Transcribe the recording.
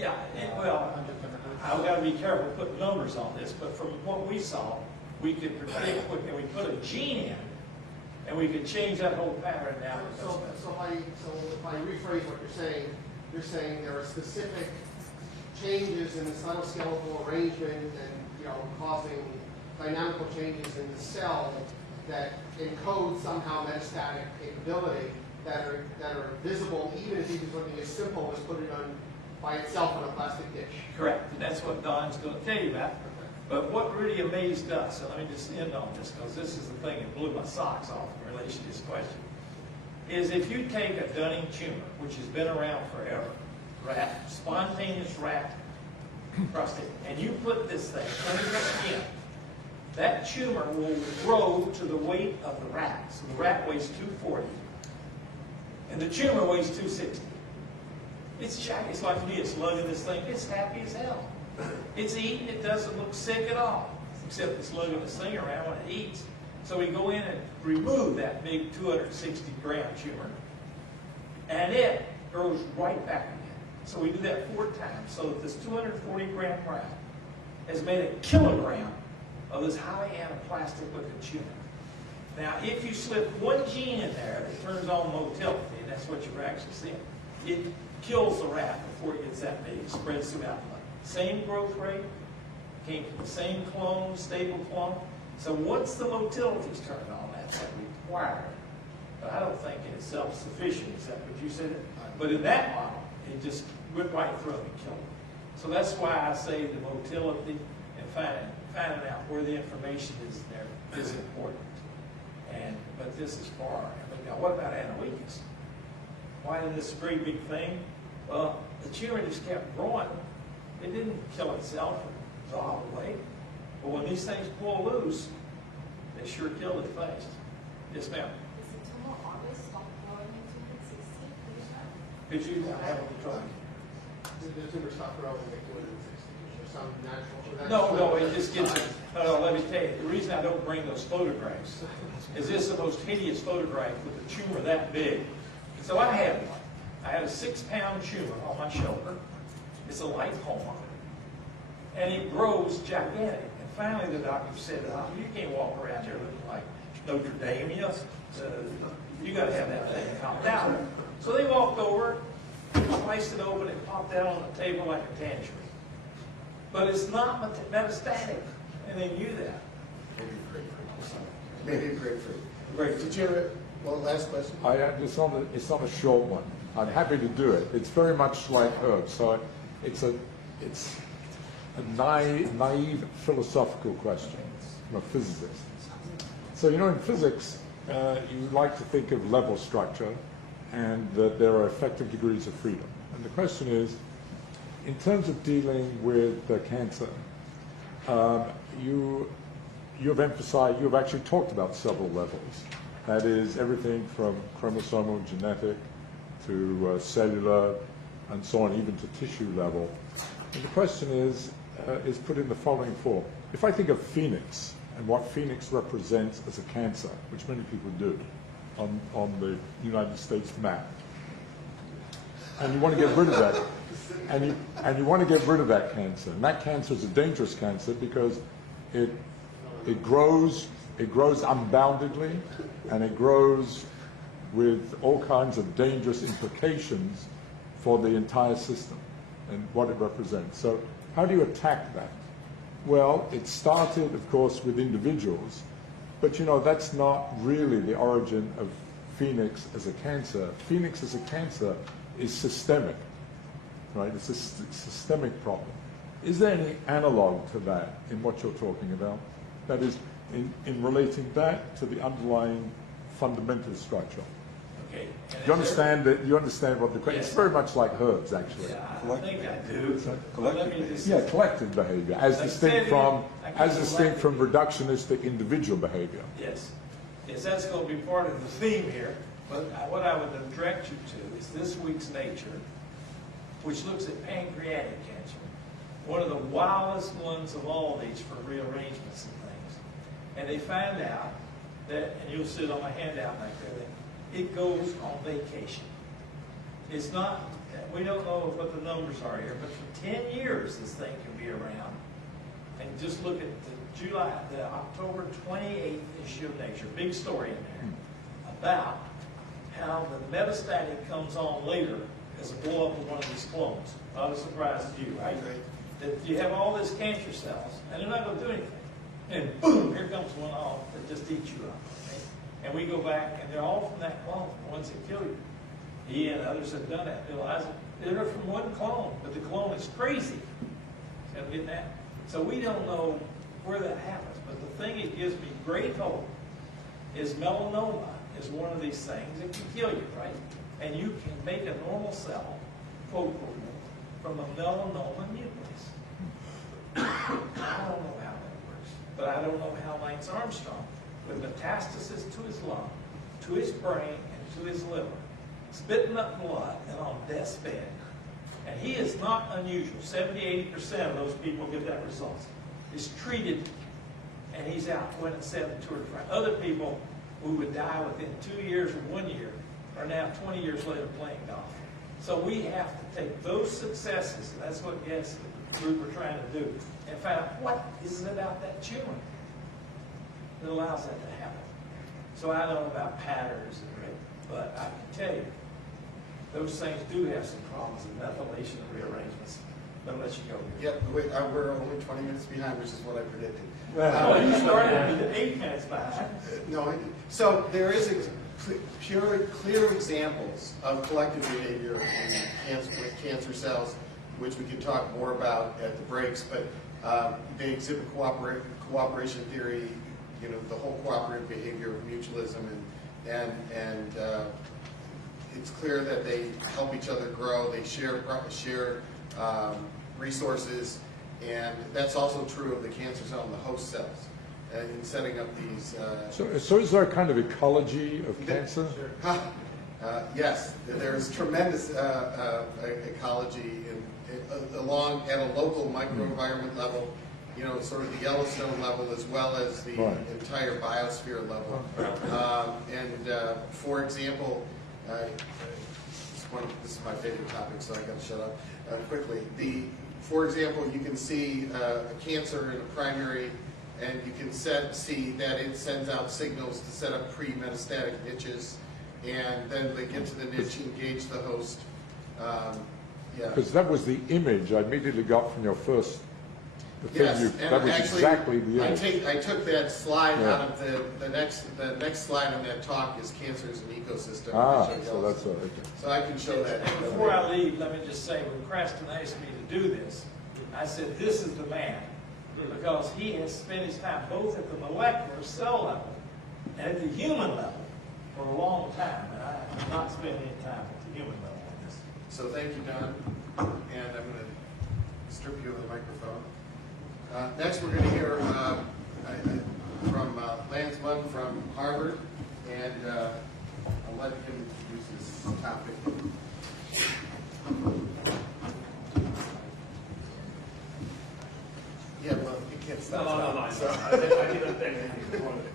Yeah, well, I've got to be careful putting numbers on this, but from what we saw, we could predict, and we put a gene in, and we could change that whole pattern now. So if I rephrase what you're saying there are specific changes in the cytoskeletal arrangement and causing dynamical changes in the cell that encode somehow metastatic capability that are visible even if you do something as simple as put it on by itself in a plastic dish. Correct, and that's what Don's going to tell you about. But what really amazed us, and let me just end on this because this is the thing that blew my socks off in relation to this question, is if you take a Dunning tumor, which has been around forever, rat, spontaneous rat prostate, and you put this thing under the skin, that tumor will grow to the weight of the rat. So the rat weighs 240, and the tumor weighs 260. It's shy. It's like me. It's lugging this thing. It's happy as hell. It's eating. It doesn't look sick at all, except it's lugging this thing around when it eats. So we go in and remove that big 260-gram tumor, and it grows right back again. So we do that 4 times, so that this 240-gram rat has made a kilogram of this highly anaplastic-looking tumor. Now, if you slip one gene in there that turns on motility, and that's what you're actually seeing, it kills the rat before it gets that big. It spreads throughout the body. Same growth rate, came from the same clone, stable clone. So once the motility is turned on, that's like required. But I don't think in itself sufficient, is that what you said? But in that model, it just went right through and killed it. So that's why I say the motility and finding out where the information is there is important. But this is far. Now, what about analytics? Why did this great big thing? Well, the tumor just kept growing. It didn't kill itself and dissolve away. But when these things pull loose, they sure kill it fast. Yes, ma'am. Does the tumor always stop growing in 260? Could you have a control? The tumor stopped growing at 260 or some natural. No, it just gets. No, let me tell you. The reason I don't bring those photographs is this the most hideous photograph with a tumor that big. So I had one. I had a 6-pound tumor on my shoulder. It's a lipoma. And it grows gigantic. And finally the doctor said, you can't walk around here looking like Notre Dame. You got to have that thing popped out. So they walked over, sliced it open, and popped out on the table like a tangerine. But it's not metastatic. And they knew that. Maybe grapefruit. Great. Did you have one last question? It's not a short one. I'm happy to do it. It's very much like herbs. So it's a naive philosophical question. I'm a physicist. So in physics, you like to think of level structure and that there are effective degrees of freedom. And the question is, in terms of dealing with cancer, you've actually talked about several levels. That is everything from chromosomal, genetic, to cellular, and so on, even to tissue level. And the question is put in the following form. If I think of Phoenix and what Phoenix represents as a cancer, which many people do on the United States map, and you want to get rid of that, and you want to get rid of that cancer, and that cancer is a dangerous cancer because it grows unboundedly, and it grows with all kinds of dangerous implications for the entire system and what it represents. So how do you attack that? Well, it started, of course, with individuals, but that's not really the origin of Phoenix as a cancer. Phoenix as a cancer is systemic, right? It's a systemic problem. Is there any analog to that in what you're talking about? That is, in relating that to the underlying fundamental structure. Okay. You understand that? You understand what the question? Yes. It's very much like herbs, actually. Yeah, I think I do. Collective behavior, as distinct from reductionistic individual behavior. Yes. Yes, that's going to be part of the theme here. But what I would direct you to is this week's Nature, which looks at pancreatic cancer, one of the wildest ones of all these for rearrangements and things. And they find out that, and you'll see it on my handout back there, that it goes on vacation. It's not we don't know what the numbers are here, but for 10 years this thing can be around. And just look at the October 28th issue of Nature, big story in there, about how the metastatic comes on later as a blow up of one of these clones. Not a surprise to you, right? That you have all these cancer cells, and they're not going to do anything. And boom, here comes one off that just eats you up. Okay? And we go back, and they're all from that clone, the ones that kill you. He and others have done that. Realize they're from one clone, but the clone is crazy. See, I'm getting that? So we don't know where that happens. But the thing that gives me great hope is melanoma is one of these things that can kill you, right? And you can make a normal cell, quote, from a melanoma nucleus. I don't know how that works, but I don't know how Lance Armstrong, with metastasis to his lung, to his brain, and to his liver, spitting up blood and on death's bed. And he is not unusual. 70–80% of those people get that result. He's treated, and he's out winning 7 Tours. Other people who would die within 2 years or 1 year are now 20 years later playing golf. So we have to take those successes, and that's what Guess the group are trying to do, and find out what is it about that tumor that allows that to happen. So I don't know about patterns, but I can tell you, those things do have some problems in methylation and rearrangements. But I'll let you go. Yep, wait, we're only 20 minutes behind, which is what I predicted. Well, you started with 8 minutes behind. No, so there is clear examples of collective behavior in cancer, with cancer cells, which we can talk more about at the breaks, but they exhibit cooperation theory, you know, the whole cooperative behavior of mutualism, and it's clear that they help each other grow, they share resources, and that's also true of the cancer cell and the host cells in setting up these. So is there a kind of ecology of cancer? Yes, there's tremendous ecology along at a local microenvironment level, you know, sort of the Yellowstone level as well as the entire biosphere level. For example, this is my favorite topic, so I got to shut up quickly. For example, you can see a cancer in a primary, and you can see that it sends out signals to set up pre-metastatic niches, and then they get to the niche, engage the host. Because that was the image I immediately got from your first. Yes, that was actually, exactly the image. I took that slide out of the next slide on that talk is cancer as an ecosystem. So that's okay. So I can show that. Before I leave, let me just say, when Preston asked me to do this, I said, this is the man, because he has spent his time both at the molecular cell level and at the human level for a long time, and I have not spent any time at the human level on this. So thank you, Don, and I'm going to strip you of the microphone. Next, we're going to hear from Lance Munn from Harvard, and I'll let him introduce his topic. Yeah, well, you can't stop. No. I didn't think you wanted to